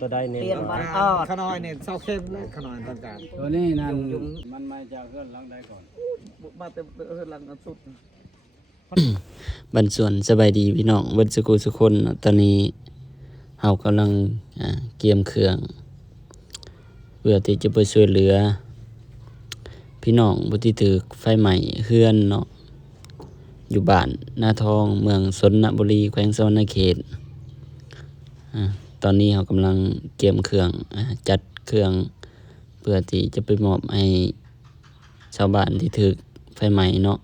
ตัวได้เน้นขนอยเนี่ยเศร้าเข้มเลยขนอยต้องการตัวนี้นั่นมันมาจากเพื่อนหลังใดก่อนมาเต็มหลังสุดบันส่วนสบายดีพี่น้องบันสุกุสุคนตอนนี้เฮากำลังเกียมเครื่องเพื่อที่จะไปช่วยเหลือพี่น้องผู้ที่ถูกไฟไหม้เฮือนเนาะอยู่บ้านนาทองเมืองสนบุรีแขวงสะวรรณเขตตอนนี้เรากำลังเกียมเครื่องจัดเครื่องเพื่อที่จะไปมอบให้ชาวบ้านที่ถูกไฟไหม้เนาะ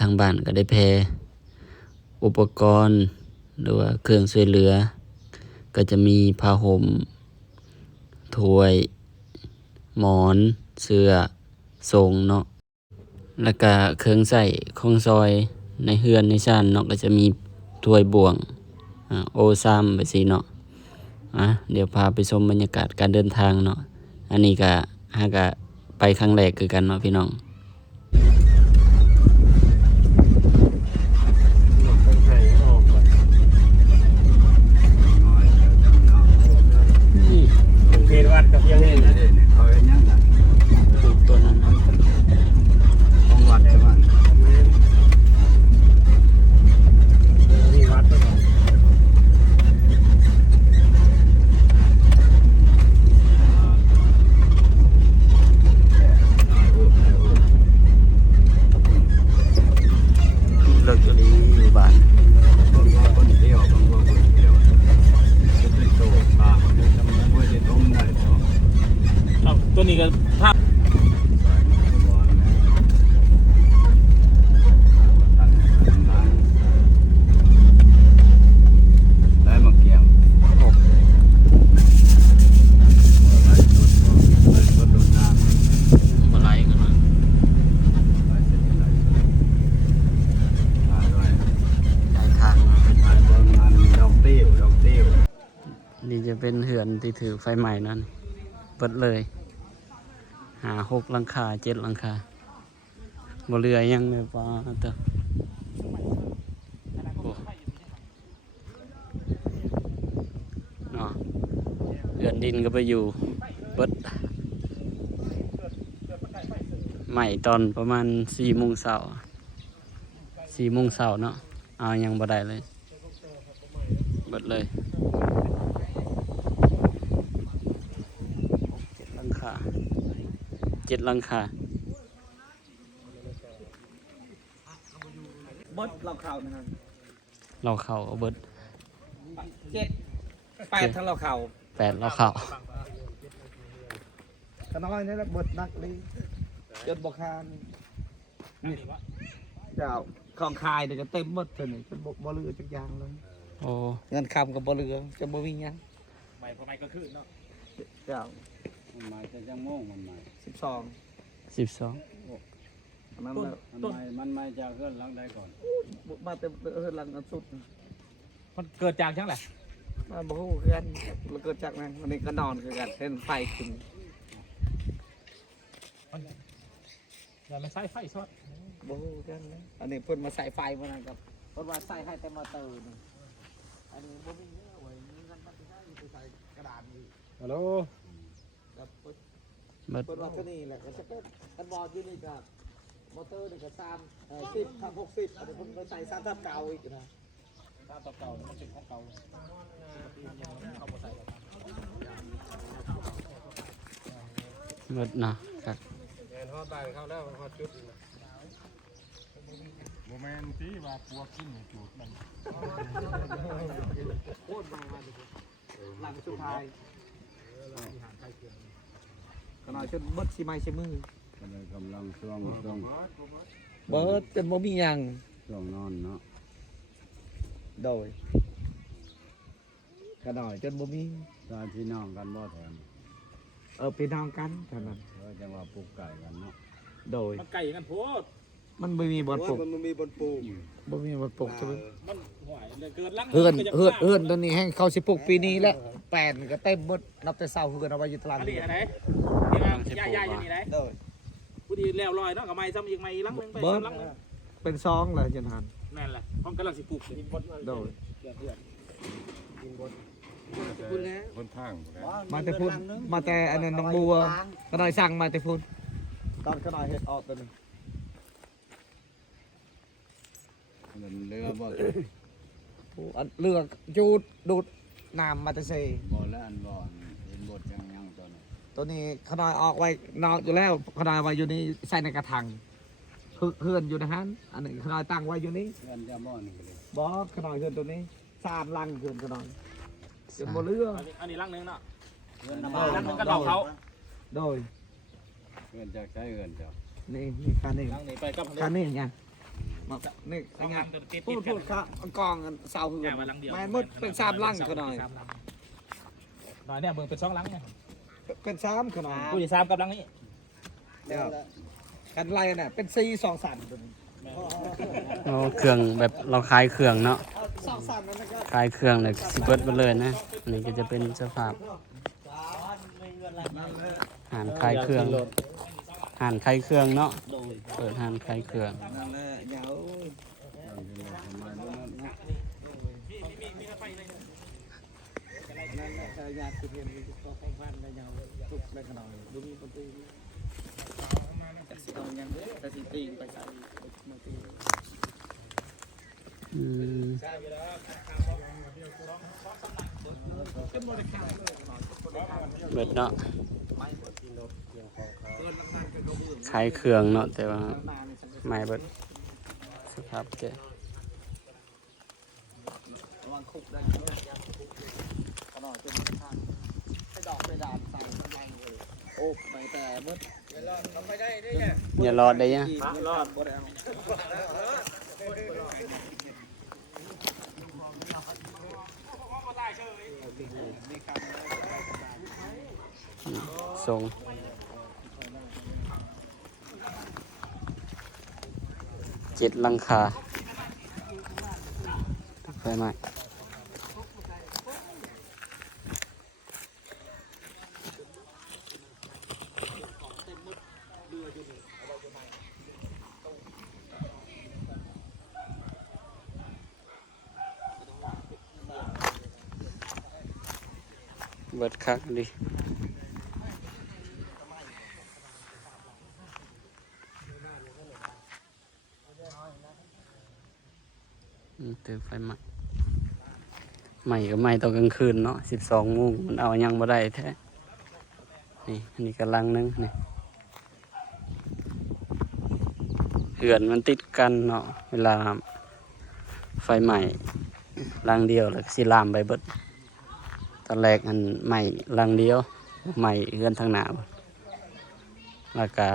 ทางบ้านก็ได้แพร่อุปกรณ์หรือว่าเครื่องช่วยเหลือก็จะมีผ้าห่มถ้วยหมอนเสื้อทรงเนาะแล้วก็เครื่องใส่ของซอยในเฮือนในชานเนาะก็จะมีถ้วยบ่วงโอซามไปสิเนาะเดี๋ยวพาไปชมบรรยากาศการเดินทางเนาะอันนี้ก็ไปครั้งแรกคือกันเนาะพี่น้องเขตวัดกับยังไงนะเขาเป็นยังไง ปลูกตัวนั้นของวัดใช่ไหมมีวัดด้วยเลิกตัวนี้อยู่บ้านบางคนเที่ยวบางคนเที่ยวจะได้โตปลาจะทำไม่ได้ต้มได้หรอ ตัวนี้ก็ภาพได้มาเกี่ยงมาไล่กันมาหลายทางนี่จะเป็นเหือนที่ถือไฟใหม่นั่นเปิดเลย6 หลังคา 7 หลังคาบ่เรือยังเลยป้าเต้อเนาะเหือนดินก็ไปอยู่เปิดใหม่ตอนประมาณ4 โมงเช้าเนาะยังบ่ได้เลยเบิดเลย7 หลังคาบดเราเข่านะครับ เราเข้าเบิด 7 8ทั้งเราเข่า 8เราเข้า ขนอยนี่แหละบดนักเลยจนบกคานเจ้าของคายเดี๋ยวจะเต็มหมดเลยจนบ่เรือจักอย่างเลย โอ้ เงินคำกับบ่เรือจะบ่มียัง ใหม่พอใหม่ก็ขึ้นเนาะ เจ้า มันมาจะจังโม่งมันมา 12 12 มันมาจากเพื่อนหลังใดก่อน มาเต็มหลังสุด มันเกิดจากจังไร มาบ่ฮู้คือกันมันเกิดจากนั้นวันนี้ก็นอนคือกันเห็นไฟขึ้น อย่ามาใช้ไฟช็อต บ่ฮู้กันนะอันนี้เพิ่นมาใส่ไฟมานั่นครับเพิ่นว่าใส่ให้แต่มอเตอร์นี่อันนี้บ่มีเนื้อไว้มีกันปัดได้ไปใส่กระดาษนี่ ฮัลโหล ครับเพิ่น เบิด ว่าตัวนี้แหละก็จะเป็นคันบอลอยู่นี่ก็มอเตอร์นี่ก็10ทับ60อันนี้เพิ่นไปใส่3ทับเก่าอีกนะ ตามเก่ามันเป็นของเก่าเอามาใส่ เบิดนะครับ เงินห่อตายเขาแล้วห่อจุดโมเมนต์ที่ว่าปัวกินจุดมัน โคตรมาหลังสุดท้ายก็น่อยจนเบิดสิไม้สิมือ ก็เลยกำลังช่วง เบิดจนบ่มีหยัง นอนเนาะ โดยก็น่อยจนบ่มี ตอนที่น้องกันบ่แถม พี่น้องกันเท่านั้น ก็จะว่าปลูกไก่กันเนาะ โดย มันไก่กันโพด มันไม่มีบอลปลูก มันมีบนปู บ่มีบอลปลูกใช่ไหม มันห่วยเกิดลัง เฮือนตัวนี้ให้เขาสิปลูกปีนี้แหละแปดก็เต็มหมดนับแต่เช้าเฮือนเอาไว้อยู่ตาราง อันนี้ เดือน ไหนนี่มาย่าอย่างนี้ไหน โดย ผู้ดีแล้วลอยเนาะกับไม้ซ้ำอีกไม้ลังนึงไปลังนึง เป็นซองเลยจันหัน นั่นแหละห้องกำลังสิปลูก โดย เดือด คนทางบ่ได้ มาแต่พุ่นมาแต่อันนั้นน้องบัวก็หน่อยสั่งมาแต่พุ่นตอนก็หน่อยเฮ็ดออกตัวนึง มันเรือบ่ อันเลือกจูดดูดน้ำมาแต่เซ บ่แล้วอันบ่เห็นบทยังตัวนี้ ตัวนี้ขนอยออกไว้นอกอยู่แล้วขนอยไว้อยู่นี่ใส่ในกระถางเฮือนอยู่นะฮะอันนี้ขนอยตั้งไว้อยู่นี่ เพื่อนจะบ่นี่ก็เลย บอสขนอยเฮือนตัวนี้3ลังเฮือนขนอยเฮือนบ่เรือ อันนี้ลังนึงเนาะ เพื่อน ลังนึงก็ดอกเขา โดย เพื่อนจากใช้เพื่อนเจ้า นี่คันนี้ ลังนี้ไปกับ คันนี้ไงมานี่ สอง ไง ลังตัวติด พูดครับกองกันเสาเฮือน แง่มาลังเดียว แม่นหมดเป็น3ลังขนอย หน่อยเนี่ยเบิ่งเป็น2ลังเนี่ย เป็น3ขนอย กูสิ3กับลังนี้ เดี๋ยวกันไรน่ะเป็น4 2 3ตัวนี้ โอ้เครื่องแบบเราคลายเครื่องเนาะ 2 3นั่นก็ คลายเครื่องเลยสิเบิดไปเลยนะอันนี้ก็จะเป็นสภาพห่านคลายเครื่องห่านคลายเครื่องเนาะเปิดห่านคลายเครื่อง นั่นแหละเดี๋ยว ประมาณนั้นนะ นั่นแหละจะอยากสิเห็นมีตัวแข่งขันได้ยาวทุกได้ขนาดดูมีคนตีแต่สิเอายังแต่สิตีไปใส่มาตี อืมเบิดเนาะคลายเครื่องเนาะแต่ว่าไม่เบิดสภาพแก ระวังคุกได้ขนาดเป็นทางให้ดอกไปดามใส่ข้างในเลยโอ้ไปแต่มืดไปได้ได้ไง อย่ารอดได้ยัง รอดบ่ได้เอา ทรง7หลังคาไฟไหม้เบิดคักดิเติมไฟใหม่ใหม่ก็ใหม่ตอนกลางคืนเนาะ12 โมงมันเอายังบ่ได้แท้นี่อันนี้กำลังนึงนี่เหือนมันติดกันเนาะเวลาไฟใหม่ลังเดียวแล้วก็สิลามไปเบิดตอนแรกอันใหม่ลังเดียวใหม่เหือนทางหน้าบ่แล้วก็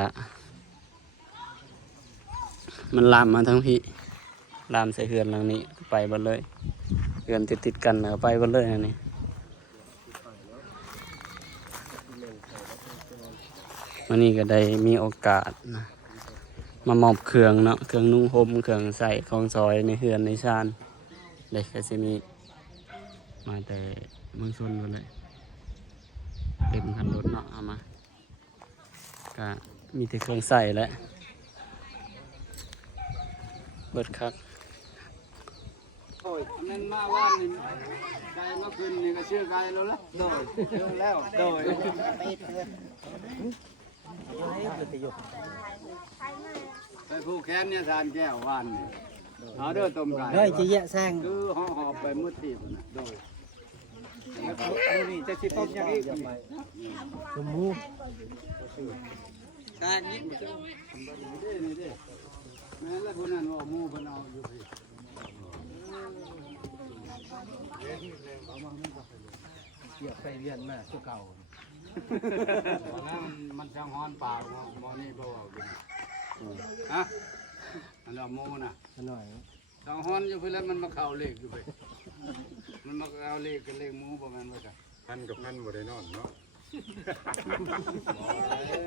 มันลามมาทั้งพี่ลามใส่เหือนหลังนี้ไปหมดเลยเหือนติดกันแล้วไปหมดเลยอันนี้วันนี้ก็ได้มีโอกาสนะมามอบเครื่องเนาะเครื่องนุ่งห่มเครื่องใส่ของซอยในเหือนในชานเด็กก็จะมีมาแต่เมืองชนหมดเลยเต็มคันรถเนาะเอามาก็มีแต่เครื่องใส่แหละเบิดคัก โอ้ยนั่นมาว่านนี่ไก่มาขึ้นนี่ก็ชื่อไก่แล้วล่ะ โดยเรื่องแล้วโดย ไปผู้แค้นเนี่ยทานแก้วว่านนี่เอาเด้อต้มไก่ เฮ้ยจะแยะแซง คือห่อหอบไปมืดตีบนะโดย นี่จะสิต้มยังอีกสมู แซงนิดนี่เด้แม่แล้วคนนั้นว่าหมูเพิ่นเอาอยู่พี่ เกี่ยวไปเรียนมาตัวเก่า แล้วมันจังฮ้อนปากบ่นี่บ่เอากินฮะอันนั้นหมูน่ะ หน่อย จังฮ้อนอยู่พี่แล้วมันมาเข้าเลขอยู่พี่มันมาเอาเลขกันเลขหมูบ่แม่นว่าจ้ะ พันกับพันบ่ได้นอนเนาะ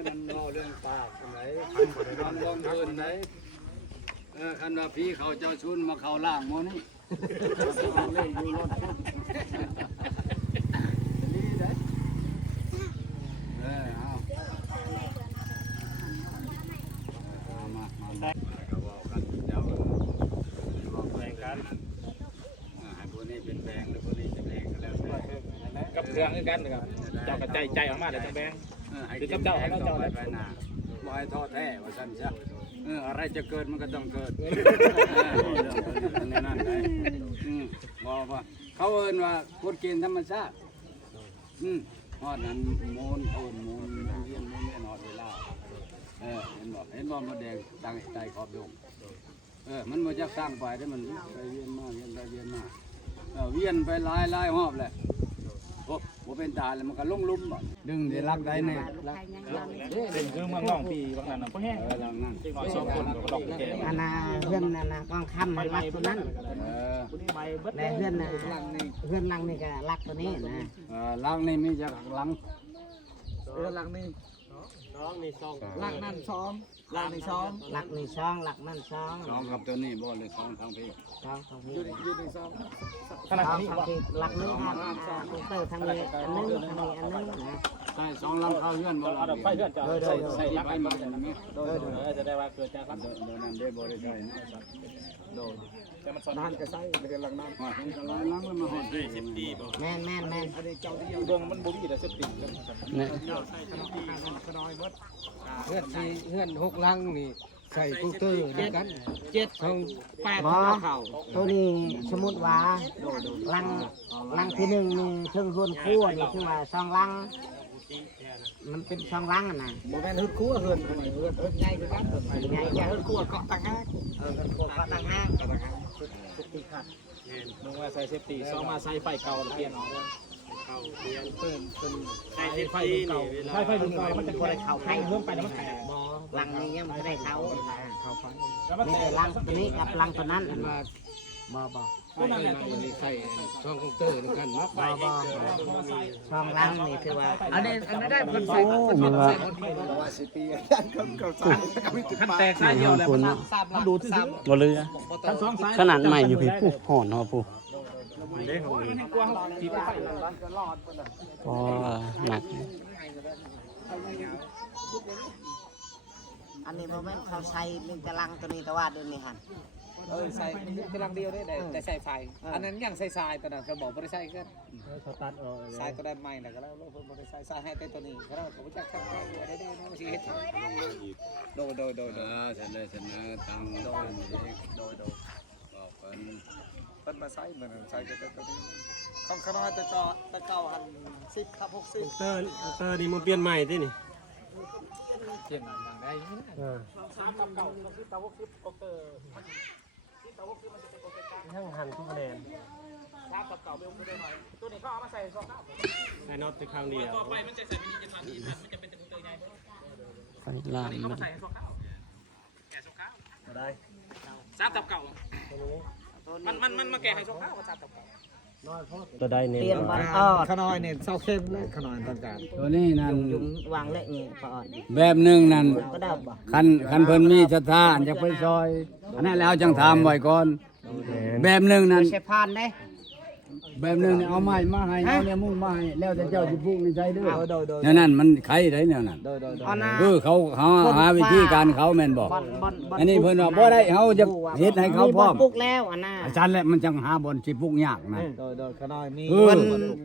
มันเล่าเรื่องปากไหนมันลงทุนไหนคันว่าพี่เขาเจ้าชุนมาเข้าล่างหมอนี่เอาเลขอยู่รถนี่ได้เอามาก็ว่ากันเจ้าบอกแบ่งกันให้พวกนี้เป็นแบงค์แล้วพวกนี้จะแบงก็แล้วแต่ เครื่องคือกันนะครับเจ้ากระใจออกมาแล้วจังแบง ให้กินแดงต่อไปหน้าบ่ให้ท้อแท้ว่าซั่นซะอะไรจะเกิดมันก็ต้องเกิดนั่นได้บอกว่าเขาเอิ้นว่าคนกินธรรมชาติฮอดนั้นมูลมูลเวียนฮอดเวลาเห็นบ่มดแดงตั้งใจขอบดงมันบ่จักสร้างไปได้มันไปเวียนมาเวียนไปเวียนมาเวียนไปหลายรอบแหละโอ้บ่เป็นตาแล้วมันก็ลงลุ่มบ่ดึงได้รักได้เนี่ยรัก เป็นคือเมืองน้องปีบางนั้นน่ะบ่แห้ง ลังนั่น เด็กน้อย2คนก็ดอกแก่ อันน่ะเพื่อนน่ะนะกองคำมันรักตัวนั้น ผู้นี้ใหม่เบิด และเพื่อนน่ะเพื่อนลังนี่ก็รักตัวนี้นะ ลังนี่มีจักลัง หลังนี่หลังนั่นซ้อมหลังนี่ซ้อม รักนี่ช่องรักนั่นช่อง สองกับตัวนี้บ่เลยสองทางพี่ ช่องของพี่ อยู่ในซ้อม ขนาด ช่อง นี้ ของพี่รักนึงทางคุณเตอร์ทางนี้อันนึงทางนี้อันนึงนะ ใช่สองลังเข้าเฮือนบ่ เอาดอกไฟเพื่อนจะใส่รัก ไป กัน มา มา อย่างนี้ จะได้ว่าเกิดจากรัก เดี๋ยวนั้นได้บ่ได้ใช่โดน แต่มันสอน นั่นก็ใส่เดือนหลังนั่น ว่าเห็นก็หลายลังแล้วมาฮอดได้10ปีบ่ แม่น เบิ่งมันบ่มีแต่เสพติด นะ เฮือน6ลังนี่ใส่กูเตอร์ด้วยกัน7ช่อง8 บ่ เข่า ตัวนี้สมมุติว่าลังที่หนึ่งนี่เครื่องรวนคู่นี่คือว่าช่องลังมันเป็นช่องลังอ่ะนะ บ่แม่นฮึดคั่วเฮือนเฮือนใหญ่คือกันใหญ่อย่าฮึดคั่วเกาะต่างหาก เงินพวกเขาต่างหาก มึงว่าใส่เสพติด2มาใส่ไฟเก่าเปลี่ยนเอาใส่ไฟเก่าใส่ไฟรุ่นเก่ามันจะคอยเข้าไฟเพิ่มไปแล้วมันแตก บ่ลังนี้ยังไม่ได้เขา เข้าไฟ แล้วมัน นี่ แตก ลังตัวนี้กับลังตัวนั้น มา บ่ ใส่ช่องคอมเตอร์ด้วยกันเนาะ ช่องลังนี่คือว่า อันนี้ได้เพิ่นใส่ โอ้มันว่า ว่า10ปีกันก็ใส่ก็มี ขั้นแตกสายเดียวแล้วมันดูดซื่อ บ่เรือ ทั้งสองสาย ขนาดใหม่อยู่พี่ผู้ห่อนเนาะผู้ เด้งกลัวเขาถีบไป พอหนัก อันนี้บ่แม่นเขาใช้มีแต่ลังตัวนี้แต่ว่าเดี๋ยวนี้หั่น ใส่เป็นลังเดียวได้แต่ใส่ไฟอันนั้นยังใส่ทรายตอนนั้นก็บอกบ่ได้ใส่กันทรายก็ได้ใหม่แล้วก็แล้วเพิ่นบ่ได้ใส่ทรายให้แต่ตัวนี้เขาก็บ่จักทำได้ได้เนาะสิเฮ็ดโดย เสร็จเลยเสร็จแล้วตังโดนบอกกัน เพิ่นมาใส่เหมือนใส่แต่ตัวนี้ของขน้อยแต่เก่าหัน10ทับ60 เตอร์นี่มันเปลี่ยนใหม่ดินี่ เปลี่ยนอย่างได้ 3กับเก่าต้องคือเตาคือคอเตอร์ที่เตาคือมันจะเป็นโปรเจกต์ ทั้งหันทุกคะแนน 3กับเก่าเบลไม่ได้หน่อยตัวนี้เขาเอามาใส่ซองข้าว ไอ้น็อตจะครั้งเดียว ต่อไปมันจะใส่มินิจะทำอีกมันจะเป็นแต่โปรเจกต์ใหญ่ ไฟลาม เขา มั มาน ใส่ซองข้าวแกะซองข้าว ได้ 3กับเก่ามันมาแกะให้ซองข้าวมา3กับเก่า ตัวได้เน้น เปลี่ยนวันอ่อน ขน้อยเนี่ยเศร้าเข้มเลยขน้อยตอนกลาง ตัวนี้นั่น ยุงวางเละนี่ปอ่อน แบบหนึ่งนั่น ก็ได้บ่ คันเพิ่นมีศรัทธาอยากไปซอย อันนั้นแล้วจังถามไว้ก่อน แบบหนึ่งนั่น ใช้พานได้ แบบหนึ่งเนี่ยเอาไม้มาให้เอาเนี่ยมุ่งมาให้แล้วแต่เจ้าสิปลูกในใจเด้อ โดย แนวนั้นมันไขได้แนวนั้น เอานะ คือเขาหาวิธีการเขาแม่นบอก บ่อน อันนี้เพิ่นว่าบ่ได้เฮาจะเฮ็ดให้เขาพร้อม ปลูกแล้วอันน่ะ อาจารย์แหละมันจังหาบ่อนสิปลูกยากนะ โดยขน้อยมี เออ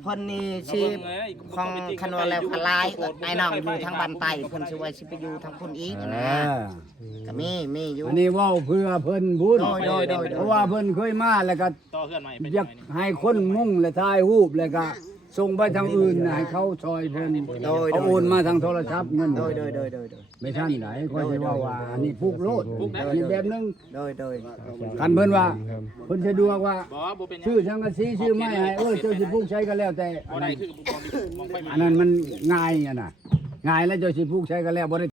เพิ่นนี่สิของคันว่าแล้วก็หลายไอ้น้องอยู่ทางบ้านไตเพิ่นสิว่าสิไปอยู่ทางพุ่นอีก เอ นะ อ ก็มีอยู่ อันนี้เว้าเพื่อเพิ่นบุญ โดย เพราะว่าเพิ่นเคยมาแล้วก็ ต่อเพื่อนใหม่เป็น อยากให้คนมุ่งและถ่ายรูปแล้วก็ส่งไปทางอื่นน่ะให้เขาซอยเพิ่นเขาโอนมาทางโทรศัพท์เงิน โดย ไม่ใช่ไหนค่อยสิว่าว่าอันนี้ผูกโลดอันนี้แบบหนึง โดย คันเพิ่นว่าเพิ่นสะดวกว่า บ่บ่เป็น ชื่อสังกะสีชื่อไม้ให้เจ้าสิปลูกใช้ก็แล้วแต่ บ่ได้คือมองไป อันนั้นมันง่ายอ่ะน่ะง่ายแล้วเจ้าสิปลูกใช้ก็แล้วบ่ได้